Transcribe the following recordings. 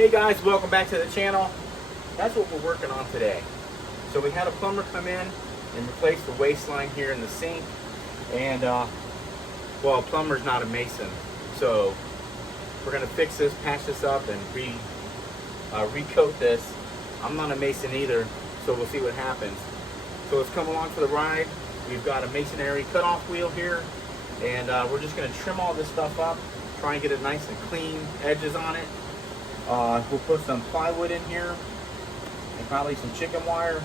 Hey guys, welcome back to the channel. That's what we're working on today. So we had a plumber come in and replace the waistline here in the sink. And well, a plumber's not a mason. So we're gonna fix this, patch this up, and recoat this. I'm not a mason either, so we'll see what happens. So let's come along for the ride. We've got a masonry cutoff wheel here, and we're just gonna trim all this stuff up, try and get it nice and clean, edges on it. We'll put some plywood in here and probably some chicken wire,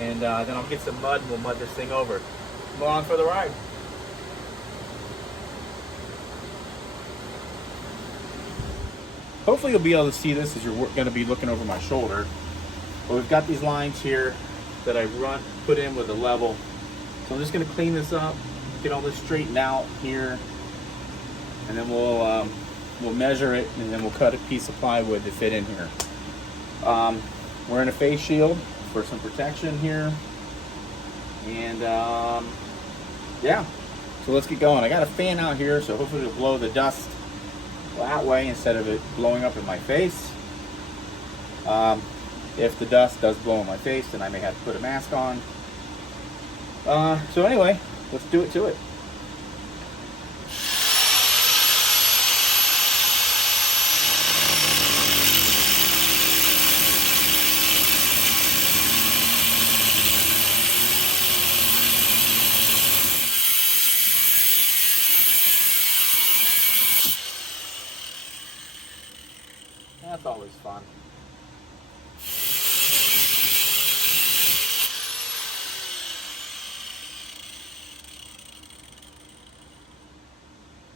and then I'll get some mud and we'll mud this thing over. Come along for the ride. Hopefully you'll be able to see this as you're going to be looking over my shoulder. But we've got these lines here that I put in with a level. So I'm just going to clean this up, get all this straightened out here, and then we'll measure it, and then we'll cut a piece of plywood to fit in here. We're in a face shield for some protection here, and yeah, so let's get going. I got a fan out here, so hopefully it'll blow the dust that way instead of it blowing up in my face. If the dust does blow in my face, then I may have to put a mask on. So anyway, let's do it to it. That's always fun.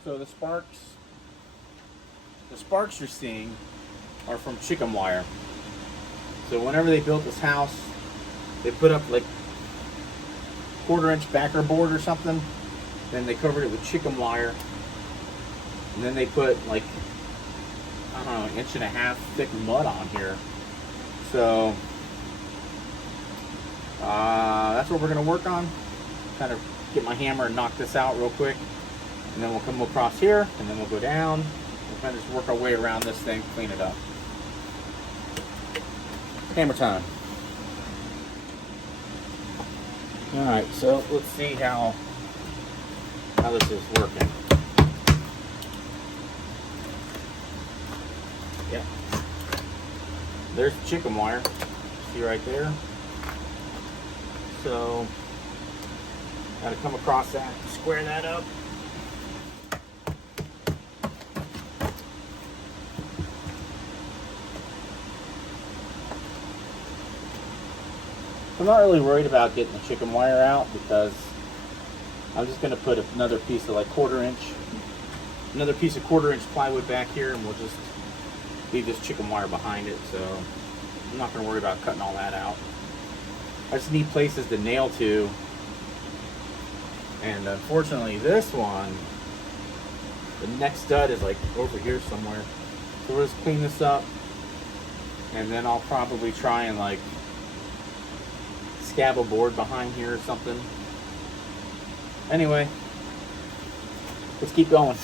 So the sparks you're seeing are from chicken wire. So whenever they built this house, they put up like 1/4-inch backer board or something, then they covered it with chicken wire, and then they put like, I don't know, 1.5 inch thick mud on here. So that's what we're going to work on. Kind of get my hammer and knock this out real quick, and then we'll come across here, and then we'll go down. We'll kind of just work our way around this thing, clean it up. Hammer time. All right, so let's see how this is working. Yep. There's the chicken wire. See right there? So, gotta come across that, square that up. I'm not really worried about getting the chicken wire out because I'm just gonna put another piece of like 1/4 inch, another piece of 1/4 inch plywood back here, and we'll just leave this chicken wire behind it, so I'm not going to worry about cutting all that out. I just need places to nail to, and unfortunately this one, the next stud is like over here somewhere. So we'll just clean this up, and then I'll probably try and like scab a board behind here or something. Anyway, let's keep going.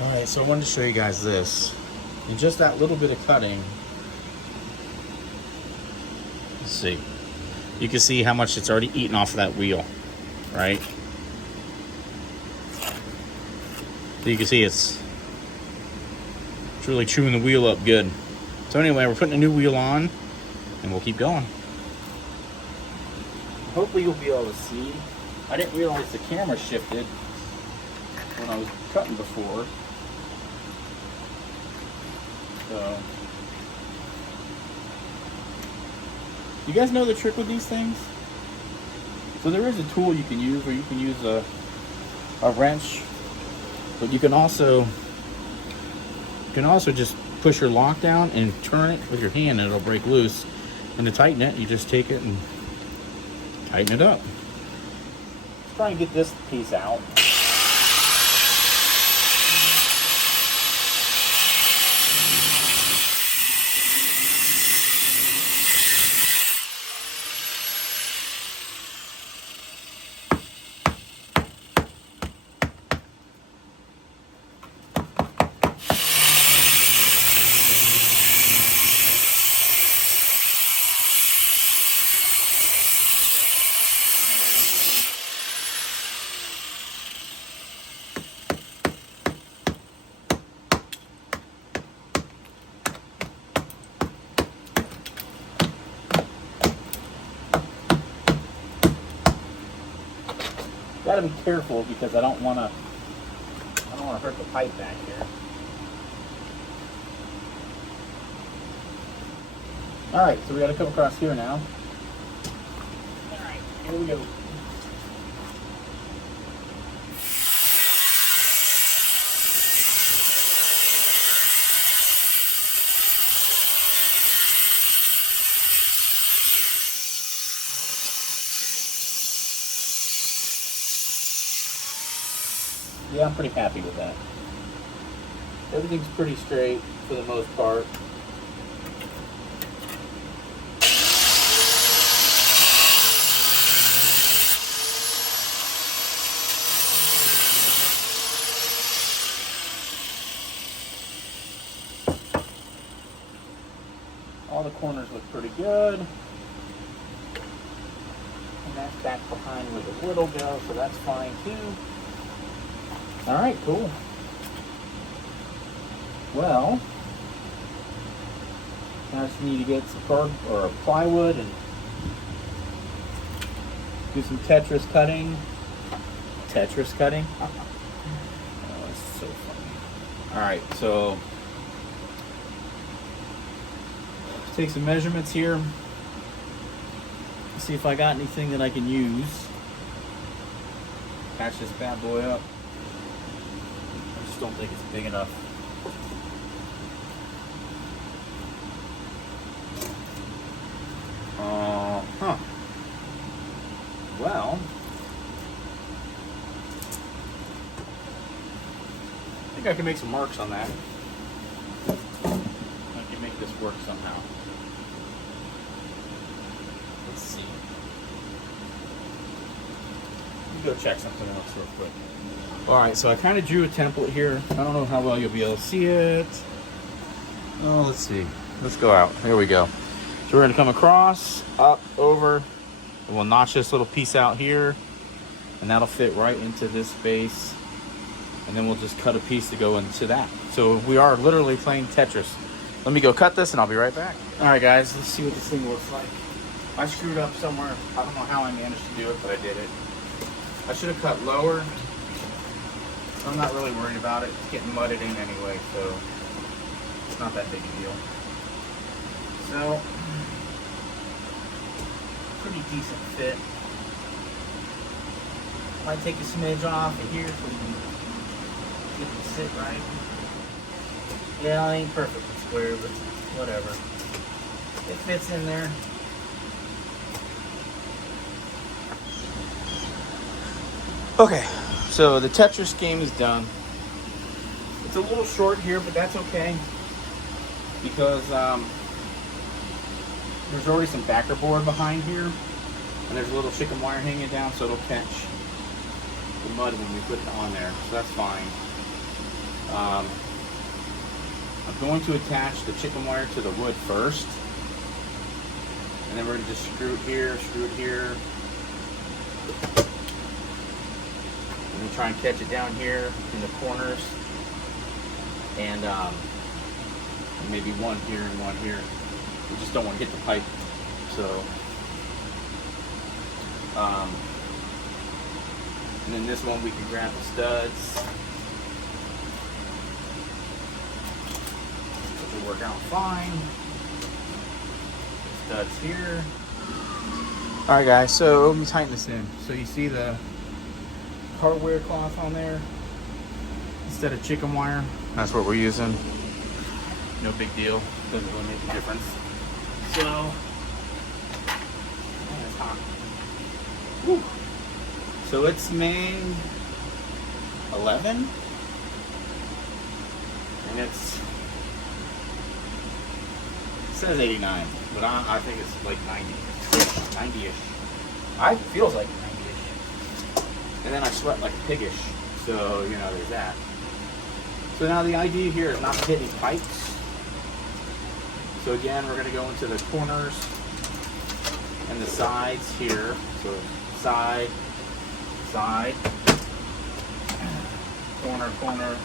Alright, so I wanted to show you guys this. And just that little bit of cutting. Let's see. You can see how much it's already eaten off of that wheel, right? So you can see it's really chewing the wheel up good. So anyway, we're putting a new wheel on and we'll keep going. Hopefully you'll be able to see. I didn't realize the camera shifted when I was cutting before. So, you guys know the trick with these things? So there is a tool you can use, or you can use a wrench, but you can also just push your lock down and turn it with your hand and it'll break loose. And to tighten it, you just take it and tighten it up. Let's try and get this piece out. Gotta be careful because I don't want to hurt the pipe back here. All right, so we got to come across here now. All right, here we go. Yeah, I'm pretty happy with that. Everything's pretty straight for the most part. All the corners look pretty good. And that's back behind where the wood will go, so that's fine too. All right, cool. Well, I just need to get some card or plywood and do some Tetris cutting. Tetris cutting? Oh, that's so funny. All right, so take some measurements here. See if I got anything that I can use. Patch this bad boy up. I just don't think it's big enough. Well, I think I can make some marks on that. I can make this work somehow. Let's see. Let me go check something else real quick. Alright, so I kind of drew a template here. I don't know how well you'll be able to see it. Oh, let's see. Let's go out. Here we go. So we're going to come across, up, over, and we'll notch this little piece out here, and that'll fit right into this space. And then we'll just cut a piece to go into that. So we are literally playing Tetris. Let me go cut this and I'll be right back. Alright guys, let's see what this thing looks like. I screwed up somewhere. I don't know how I managed to do it, but I did it. I should have cut lower. I'm not really worried about it. It's getting mudded in anyway, so it's not that big a deal. So, pretty decent fit. Might take a smidge off of here so we can get it to sit right. Yeah, it ain't perfectly square, but whatever. It fits in there. Okay, so the Tetris game is done. It's a little short here, but that's okay because there's already some backer board behind here, and there's a little chicken wire hanging down, so it'll catch the mud when we put it on there, so that's fine. I'm going to attach the chicken wire to the wood first. And then we're going to just screw it here, and then try and catch it down here in the corners. And maybe one here and one here. We just don't want to hit the pipe. So, and then this one we can grab the studs. Which will work out fine. Studs here. Alright guys, so let me tighten this in. So you see the hardware cloth on there instead of chicken wire. That's what we're using. No big deal. Doesn't really make a difference. So, man, it's hot. Whew. So it's May 11, and it says 89, but I think it's like 90-ish. It feels like 90-ish. And then I sweat like a piggish, so you know there's that. So now the idea here is not to hit any pipes. So again, we're going to go into the corners and the sides here. So side, side, corner, corner,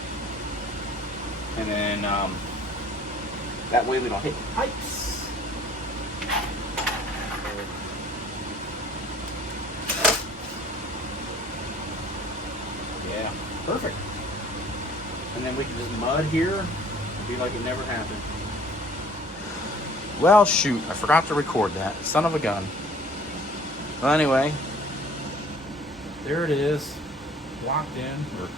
and then that way we don't hit the pipes. Yeah, perfect. And then we can just mud here and be like it never happened. Well, shoot, I forgot to record that. Son of a gun. Well, anyway, there it is, locked in, or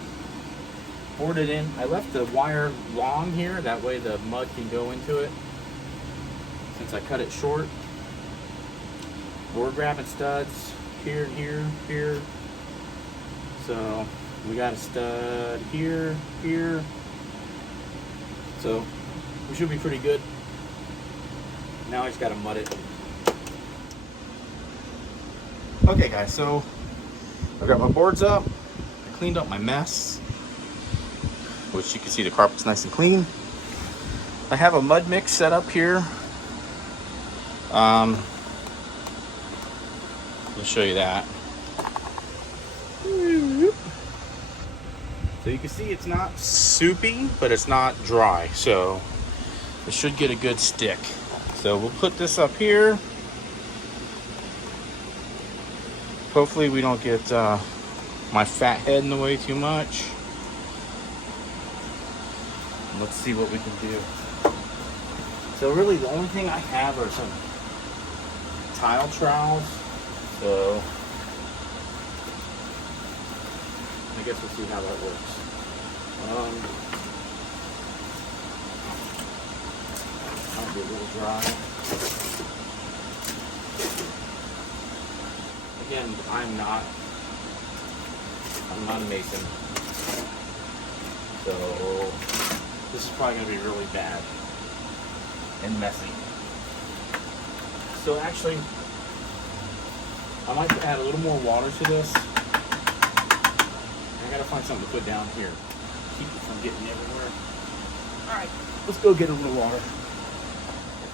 boarded in. I left the wire long here, that way the mud can go into it. Since I cut it short, we're grabbing studs here, here, here. So we got a stud here, here. So we should be pretty good. Now I just gotta mud it. Okay guys, so I got my boards up. I cleaned up my mess, which you can see the carpet's nice and clean. I have a mud mix set up here. I'll show you that. So you can see it's not soupy, but it's not dry. So it should get a good stick. So we'll put this up here. Hopefully we don't get my fat head in the way too much. Let's see what we can do. So really the only thing I have are some tile trowels. So I guess we'll see how that works. Might be a little dry. Again, I'm not a mason, so this is probably going to be really bad and messy. So actually, I might add a little more water to this. I gotta find something to put down here, keep it from getting everywhere. All right, let's go get a little water. I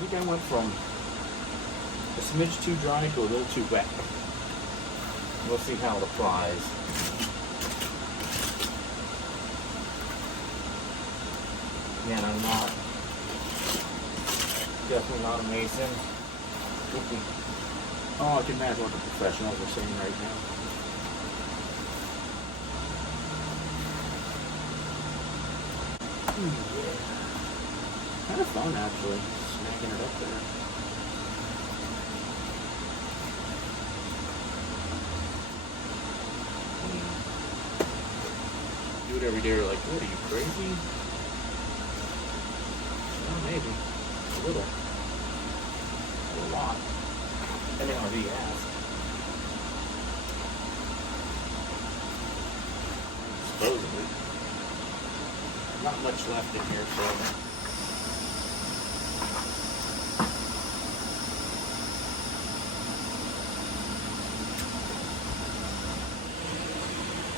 think I went from a smidge too dry to a little too wet. We'll see how it applies. Again, I'm definitely not a mason. Oh, I can imagine what the professionals are saying right now. Yeah. Kind of fun actually, smacking it up there. Do it every day, you're like, what, are you crazy? Well, maybe. A little. A lot. Depending on who you ask. Supposedly. Not much left in here, so.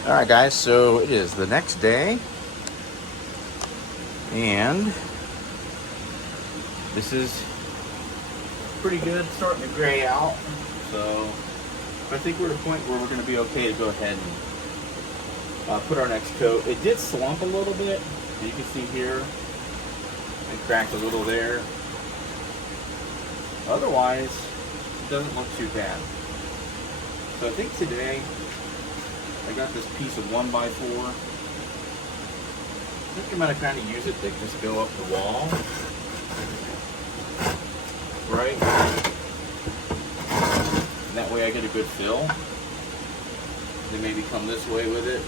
Alright guys, so it is the next day, and This is pretty good, starting to gray out. So I think we're at a point where we're going to be okay to go ahead and put our next coat. It did slump a little bit. You can see here, and cracked a little there. Otherwise, it doesn't look too bad. So I think today, I got this piece of 1x4. I think I'm going to kind of use it to just go up the wall. Right? And that way I get a good fill. Then maybe come this way with it.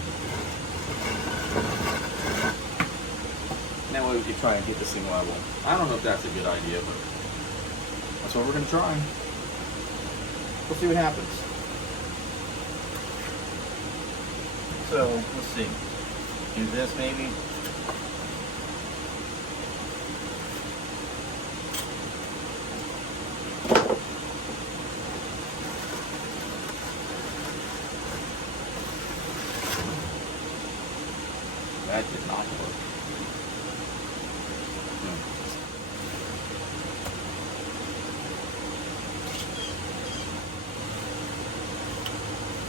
And that way we can try and get this thing level. I don't know if that's a good idea, but that's what we're going to try. We'll see what happens. So, let's see. Do this maybe. That did not work.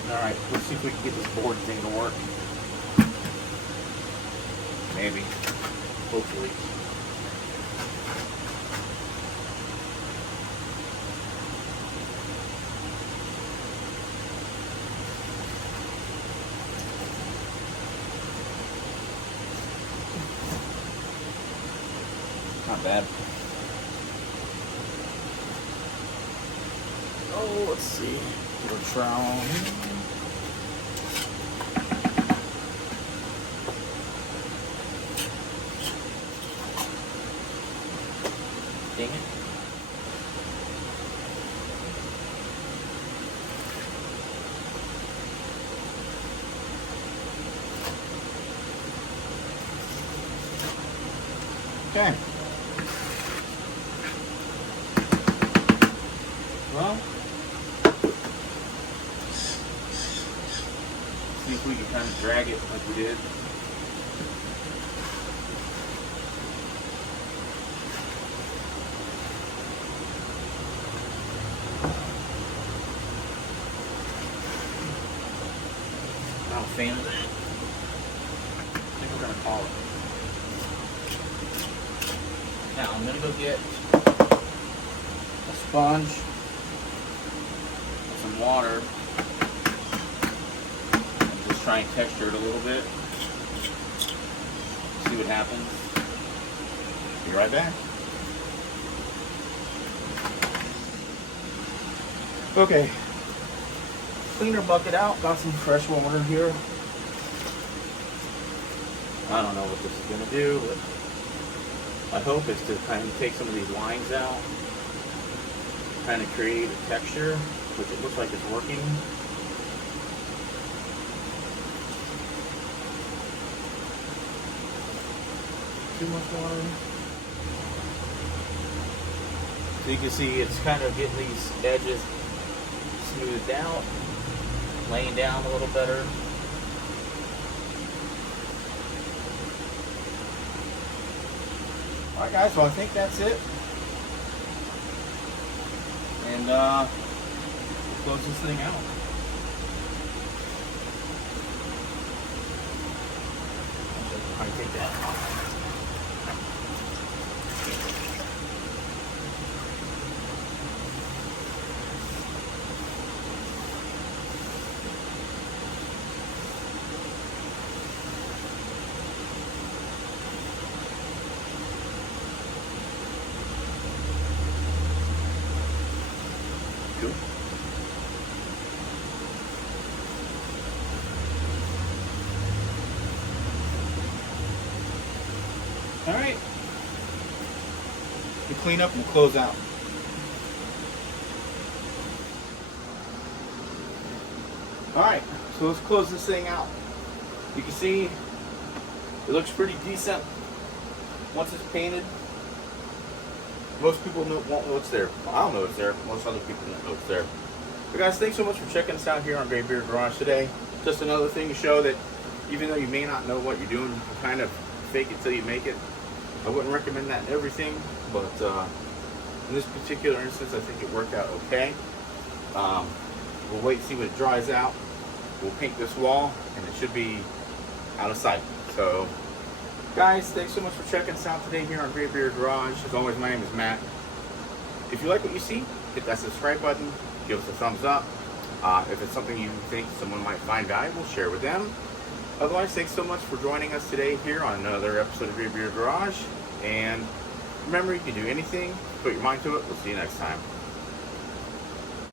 Alright, let's see if we can get this board thing to work. Maybe. Hopefully. Not bad. Oh, let's see. Get a trowel. Dang it. Okay. Well, see if we can kind of drag it like we did. Not a fan of that. I think we're going to call it. Now I'm going to go get a sponge and some water and just try and texture it a little bit. See what happens. Be right back. Okay. Clean our bucket out. Got some fresh water here. I don't know what this is going to do, but my hope is to kind of take some of these lines out, kind of create a texture, which it looks like it's working. Too much water. So you can see it's kind of getting these edges smoothed out, laying down a little better. Alright guys, so I think that's it. And we'll close this thing out. I take that off. Cool. All right. We clean up and we'll close out. All right, so let's close this thing out. You can see it looks pretty decent once it's painted. Most people won't know it's there. Well, I don't know it's there. Most other people won't know it's there. But guys, thanks so much for checking us out here on Gray Beard Garage today. Just another thing to show that even though you may not know what you're doing, you can kind of fake it till you make it. I wouldn't recommend that in everything, but In this particular instance, I think it worked out okay. We'll wait and see when it dries out. We'll paint this wall, and it should be out of sight. So, guys, thanks so much for checking us out today here on Gray Beard Garage. As always, my name is Matt. If you like what you see, hit that subscribe button, give us a thumbs up. If it's something you think someone might find valuable, share with them. Otherwise, thanks so much for joining us today here on another episode of Gray Beard Garage. And remember, you can do anything, put your mind to it. We'll see you next time.